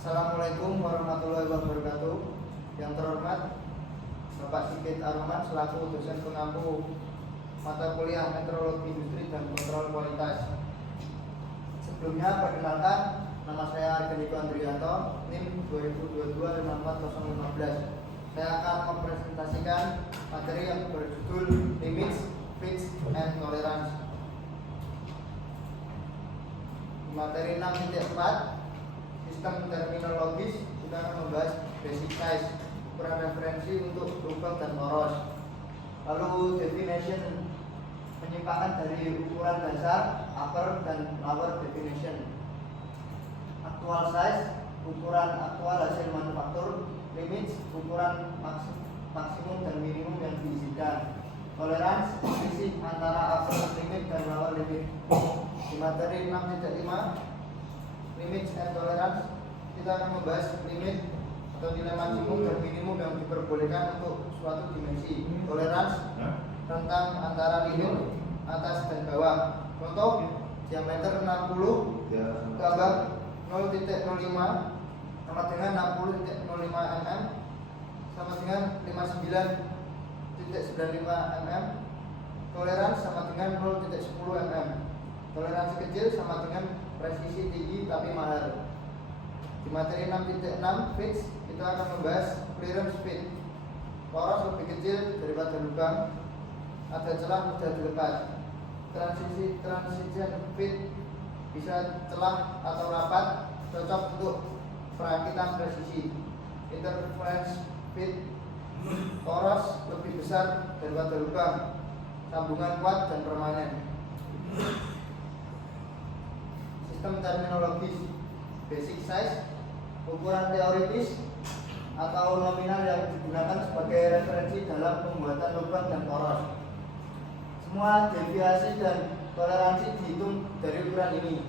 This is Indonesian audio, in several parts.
Assalamualaikum warahmatullahi wabarakatuh. Yang terhormat Bapak Sigit Aroman selaku dosen pengampu mata kuliah Meteorologi Industri dan Kontrol Kualitas. Sebelumnya perkenalkan, nama saya Argeniko Andrianto, NIM 2022-54015. Saya akan mempresentasikan materi yang berjudul Limits, Fits, and Tolerance. Materi 6.4 sistem terminologis, kita akan membahas basic size, ukuran referensi untuk lubang dan poros. Lalu definition, penyimpangan dari ukuran dasar, upper dan lower definition. Actual size, ukuran aktual hasil manufaktur. Limits, ukuran maksimum dan minimum yang diizinkan. Tolerance, selisih antara upper limit dan lower limit. Di materi 6.5 limits and tolerance, kita akan membahas limit atau nilai maksimum dan minimum yang diperbolehkan untuk suatu dimensi. Tolerance, rentang antara limit atas dan bawah. Contoh, diameter 60 tambah 0.05 sama dengan 60.05 mm sama dengan 59.95 mm. Toleransi sama dengan 0.10 mm. Toleransi kecil sama dengan presisi tinggi tapi mahal. Di materi 6.6 fix, kita akan membahas clearance fit. Poros lebih kecil daripada lubang, ada celah mudah dilepas. Transition fit, bisa celah atau rapat, cocok untuk perakitan presisi. Interference fit, poros lebih besar daripada lubang, sambungan kuat dan permanen. Sistem terminologis, basic size, ukuran teoritis atau nominal yang digunakan sebagai referensi dalam pembuatan lubang dan poros. Semua deviasi dan toleransi dihitung dari ukuran ini.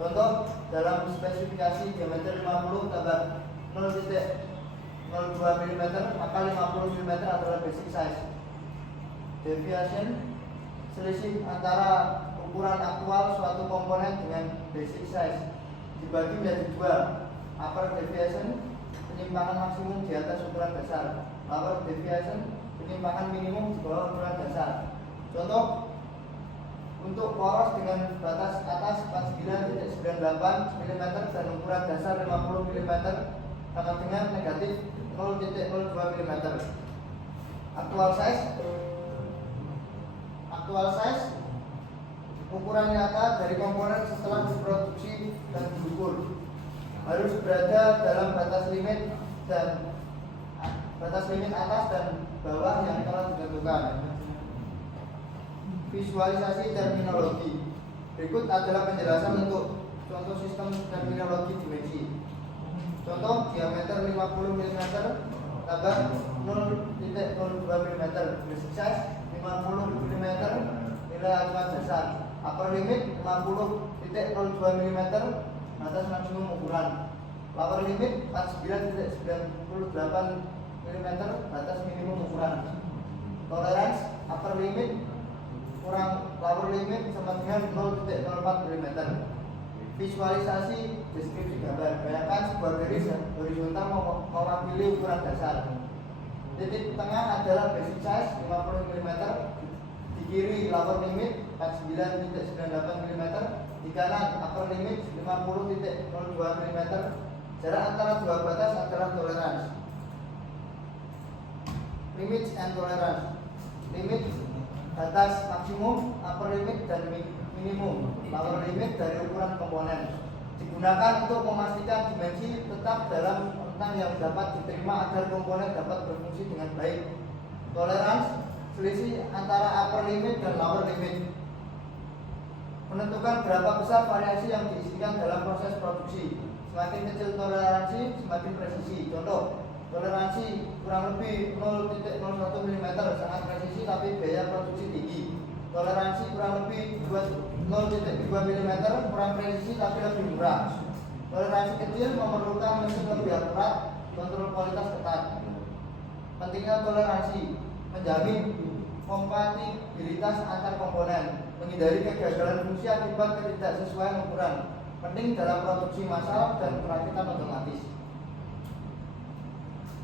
Contoh, dalam spesifikasi diameter 50 tambah 0.02 mm, maka 50 mm adalah basic size. Deviation, selisih antara ukuran aktual suatu komponen dengan basic size, dibagi menjadi dua. Upper deviation, penyimpangan maksimum di atas ukuran dasar. Lower deviation, penyimpangan minimum di bawah ukuran dasar. Contoh, untuk poros dengan batas atas 49.98 mm dan ukuran dasar 50 mm sama dengan negatif 0.02 mm. Actual size, ukuran nyata dari komponen setelah diproduksi dan diukur, harus berada dalam batas limit atas dan bawah yang telah ditentukan. Visualisasi terminologi. Berikut adalah penjelasan untuk contoh sistem terminologi dimensi. Contoh, diameter 50 mm tambah 0.02 mm. Basic size 50 mm, nilai acuan dasar. Upper limit 50.02 mm, batas maksimum ukuran. Lower limit 49.98 mm, batas minimum ukuran. Tolerance, upper limit kurang lower limit sama dengan 0.04 mm. Visualisasi deskripsi gambar. Bayangkan sebuah garis horizontal mewakili ukuran dasar. Titik tengah adalah basic size 50 mm, di kiri lower limit 49.98 mm, di kanan upper limit 50.02 mm. Jarak antara dua batas adalah toleransi. Limits and tolerance. Limit, batas maksimum, upper limit dan minimum, lower limit dari ukuran komponen. Digunakan untuk memastikan dimensi tetap dalam rentang yang dapat diterima agar komponen dapat berfungsi dengan baik. Toleransi, selisih antara upper limit dan lower limit. Menentukan berapa besar variasi yang diizinkan dalam proses produksi. Semakin kecil toleransi, semakin presisi. Contoh, toleransi kurang lebih 0.01 mm sangat presisi tapi biaya produksi tinggi. Toleransi kurang lebih 0.2 mm kurang presisi tapi lebih murah. Toleransi kecil memerlukan mesin lebih akurat, kontrol kualitas ketat. Pentingnya toleransi, menjamin kompatibilitas antar komponen, menghindari kegagalan fungsi akibat ketidaksesuaian ukuran, penting dalam produksi massal dan perakitan otomatis.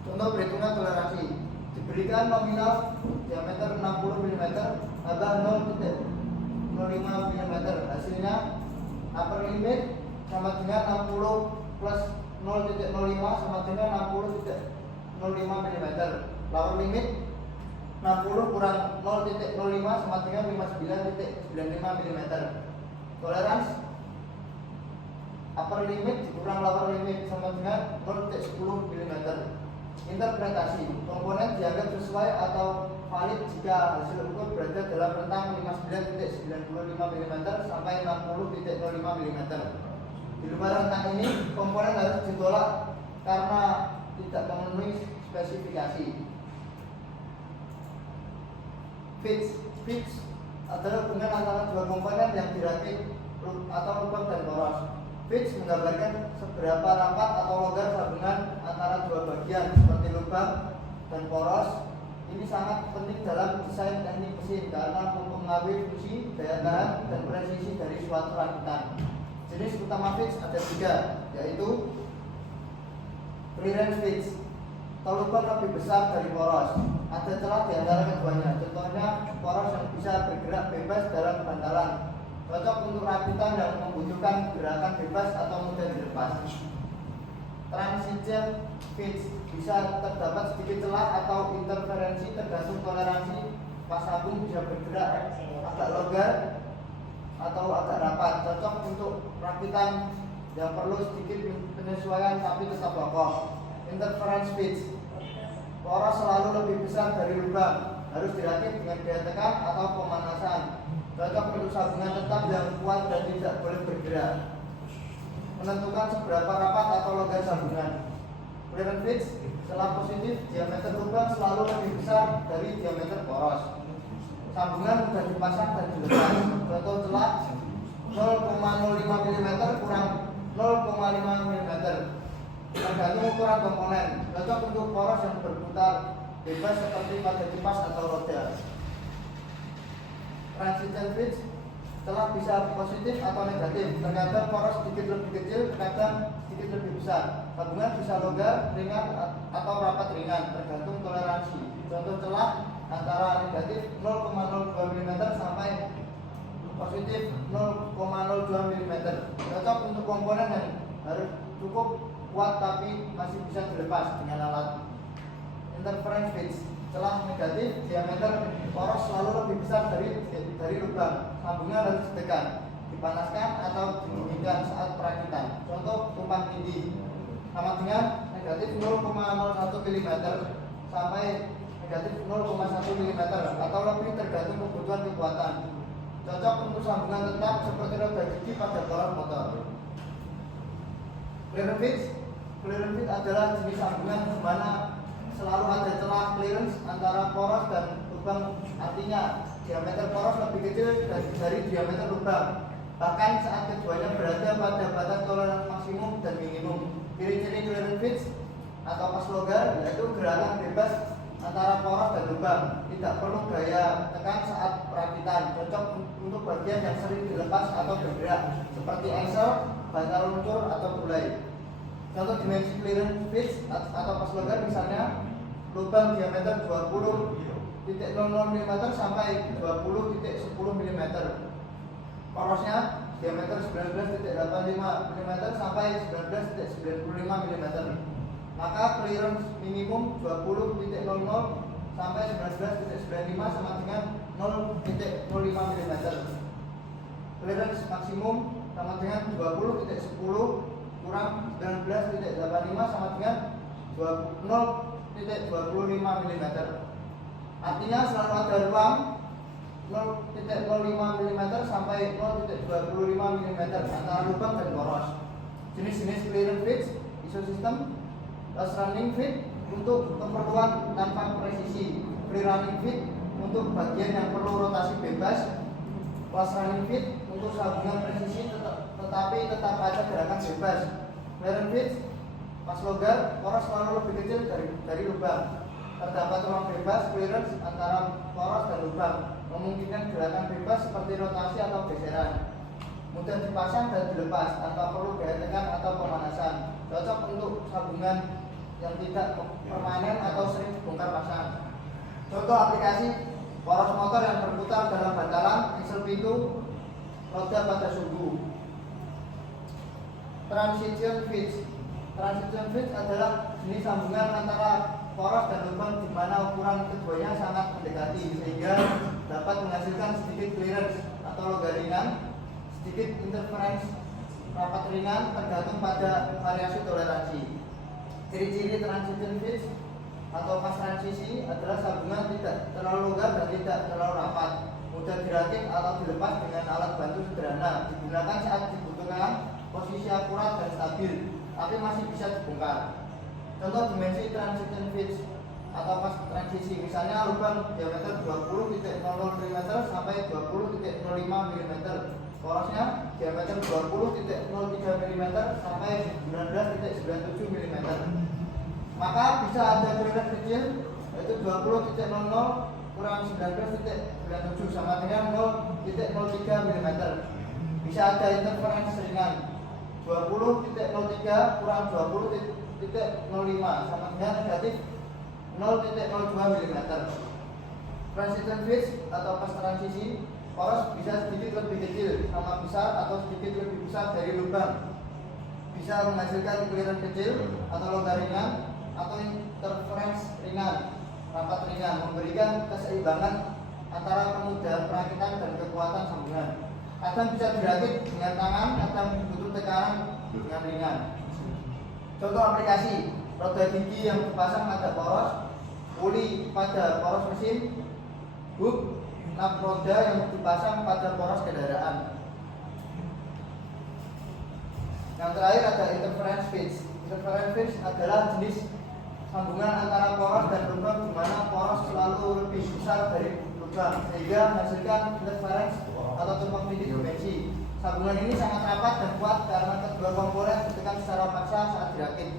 Contoh perhitungan toleransi, diberikan nominal diameter 60 mm tambah 0,05 mm, hasilnya upper limit sama dengan 60 plus 0,05 sama dengan 60,05 mm, lower limit 60 kurang 0,05 sama dengan 59,95 mm. Toleransi upper limit dikurang lower limit sama dengan 0,10 mm. Interpretasi, komponen dianggap sesuai atau valid jika hasil ukur berada dalam rentang 59,95 mm sampai 60,05 mm. Di luar rentang ini, komponen harus ditolak karena tidak memenuhi spesifikasi. Fix adalah hubungan antara dua komponen yang dirakit atau lubang dan poros. Fix menggambarkan seberapa rapat atau longgar sambungan antara dua bagian seperti lubang dan poros. Ini sangat penting dalam desain teknik mesin karena mempengaruhi fungsi, daya tahan, dan presisi dari suatu rakitan. Jenis utama fix ada 3, yaitu clearance fix, atau lubang lebih besar dari poros. Ada celah di antara keduanya, contohnya poros yang bisa bergerak bebas dalam bantalan, cocok untuk rakitan yang membutuhkan gerakan bebas atau mudah dilepas. Transition fix, bisa terdapat sedikit celah atau interferensi tergantung toleransi. Pas sambung bisa bergerak agak longgar atau agak rapat, cocok untuk rakitan yang perlu sedikit penyesuaian tapi tetap kokoh. Interference fix, poros selalu lebih besar dari lubang, harus dirakit dengan daya tekan atau pemanasan, cocok untuk sambungan tetap yang kuat dan tidak boleh bergerak. Menentukan seberapa rapat atau longgar sambungan. Clearance fix, celah positif diameter lubang selalu lebih besar dari diameter poros. Sambungan mudah dipasang dan dilepas. Contoh celah 0,05 mm kurang 0,5 mm. Tergantung ukuran komponen, cocok untuk poros yang berputar bebas seperti pada kipas atau roda. Transition fix, celah bisa positif atau negatif, terkadang poros sedikit lebih kecil, terkadang sedikit lebih besar. Sambungan bisa longgar, ringan atau rapat ringan, tergantung toleransi. Contoh celah antara negatif 0,02 mm sampai positif 0,02 mm. Cocok untuk komponen yang harus cukup kuat tapi masih bisa dilepas dengan alat. Interference fix, celah negatif diameter poros selalu lebih besar dari lubang. Sambungan harus ditekan, dipanaskan atau didinginkan saat perakitan. Contoh tumpang tindih sama dengan negatif 0,01 mm sampai negatif 0,1 mm atau lebih tergantung kebutuhan kekuatan. Cocok untuk sambungan tetap seperti roda gigi pada poros motor. Clearance fix adalah jenis sambungan di mana selalu ada celah clearance antara poros dan lubang, artinya diameter poros lebih kecil dari diameter lubang, bahkan saat keduanya berada pada batas toleransi maksimum dan minimum. Ciri-ciri clearance fix atau pas longgar yaitu gerakan bebas antara poros dan lubang, tidak perlu gaya tekan saat perakitan, cocok untuk bagian yang sering dilepas atau bergerak seperti engsel, bantal luncur atau bulai. Contoh dimensi clearance fix atau pas longgar misalnya lubang diameter 20,00 mm sampai 20,10 mm. Porosnya diameter 19,85 mm sampai 19,95 mm. Maka clearance minimum 20,00 sampai 19,95 sama dengan 0,05 mm. Clearance maksimum sama dengan 20,10 kurang 19,85 sama dengan 0,25 mm. Artinya selalu ada ruang 0,05 mm sampai 0,25 mm antara lubang dan poros. Jenis-jenis clearance fix, isosystem, fast running fit untuk keperluan tanpa presisi, free running fit untuk bagian yang perlu rotasi bebas, fast running fit untuk sambungan presisi tetapi tetap ada gerakan bebas. Clearance fit, pas longgar, poros selalu lebih kecil dari lubang. Terdapat ruang bebas clearance antara poros dan lubang, memungkinkan gerakan bebas seperti rotasi atau geseran. mudah dipasang dan dilepas tanpa perlu gaya tekan atau pemanasan. Cocok untuk sambungan yang tidak permanen atau sering bongkar pasang. Contoh aplikasi: poros motor yang berputar dalam bantalan, engsel pintu, roda pada sumbu. Transition fix. Transition fix adalah jenis sambungan antara poros dan lubang di mana ukuran keduanya sangat mendekati sehingga dapat menghasilkan sedikit clearance atau longgar ringan, sedikit interference rapat ringan tergantung pada variasi toleransi. Ciri-ciri transition fix atau pas transisi adalah sambungan tidak terlalu longgar dan tidak terlalu rapat, mudah dirakit atau dilepas dengan alat bantu sederhana, digunakan saat dibutuhkan posisi akurat dan stabil, tapi masih bisa dibongkar. Contoh dimensi transition fix atau pas transisi, misalnya lubang diameter 20,00 mm sampai 20,05 mm, porosnya diameter 20,03 mm sampai 19,97 mm. Maka bisa ada clearance kecil yaitu 20,00 kurang 19,97 sama dengan 0,03 mm. Bisa ada interference ringan 20,03 kurang 20,05 sama dengan negatif 0,02 mm. Transition fix atau pas transisi, poros bisa sedikit lebih kecil sama besar atau sedikit lebih besar dari lubang, bisa menghasilkan clearance kecil atau longgar ringan atau interference ringan, rapat ringan, memberikan keseimbangan antara kemudahan perakitan dan kekuatan sambungan. Kadang bisa dirakit dengan tangan, kadang butuh tekanan dengan ringan. Contoh aplikasi: roda gigi yang dipasang pada poros, puli pada poros mesin, hub nap roda yang dipasang pada poros kendaraan. Yang terakhir ada interference fix. Interference fix adalah jenis sambungan antara poros dan lubang di mana poros selalu lebih besar dari lubang sehingga menghasilkan interference atau tumpang tindih dimensi. Sambungan ini sangat rapat dan kuat karena kedua komponen ditekan secara paksa saat dirakit.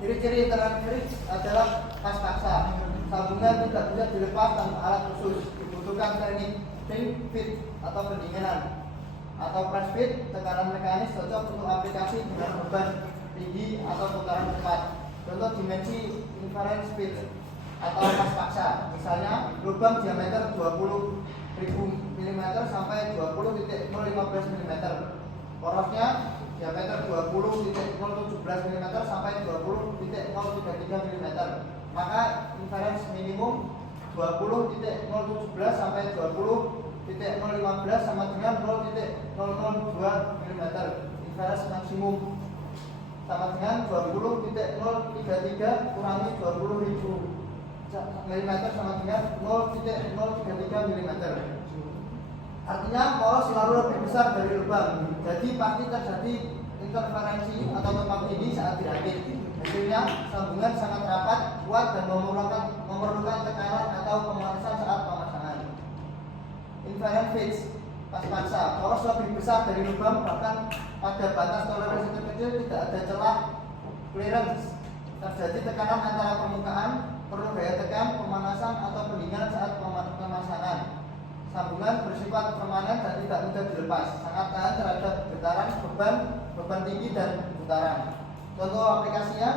Ciri-ciri interference fix adalah pas paksa. Sambungan tidak bisa dilepas tanpa alat khusus. Dibutuhkan teknik spring fit atau pendinginan atau press fit. Tekanan mekanis cocok untuk aplikasi dengan beban tinggi atau putaran cepat. Contoh dimensi interference fit atau pas paksa, misalnya lubang diameter 20.000 mm sampai 20,015 mm, porosnya diameter 20,017 mm sampai 20,033 mm, maka interference minimum 20,017 sampai 20,015 sama dengan 0,002 mm. Interference maksimum sama dengan 20,033 kurangi 20.000 mm sama dengan 0,033 mm. Artinya poros selalu lebih besar dari lubang, jadi pasti terjadi interferensi atau tumpang tindih saat dirakit. Hasilnya sambungan sangat rapat, kuat dan memerlukan tekanan atau pemanasan saat pemasangan. Interference fix pas paksa, poros lebih besar dari lubang, bahkan pada batas toleransi terkecil tidak ada celah clearance. Terjadi tekanan antara permukaan, perlu gaya tekan, pemanasan atau pendinginan saat pemasangan. Sambungan bersifat permanen dan tidak mudah dilepas, sangat tahan terhadap getaran, beban tinggi dan putaran. Contoh aplikasinya: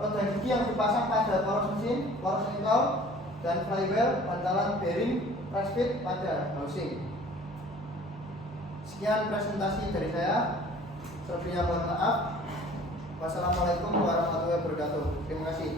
roda gigi yang dipasang pada poros mesin, poros engkol dan flywheel, bantalan bearing, press fit pada housing. Sekian presentasi dari saya. Sebelumnya mohon maaf. Wassalamualaikum warahmatullahi wabarakatuh. Terima kasih.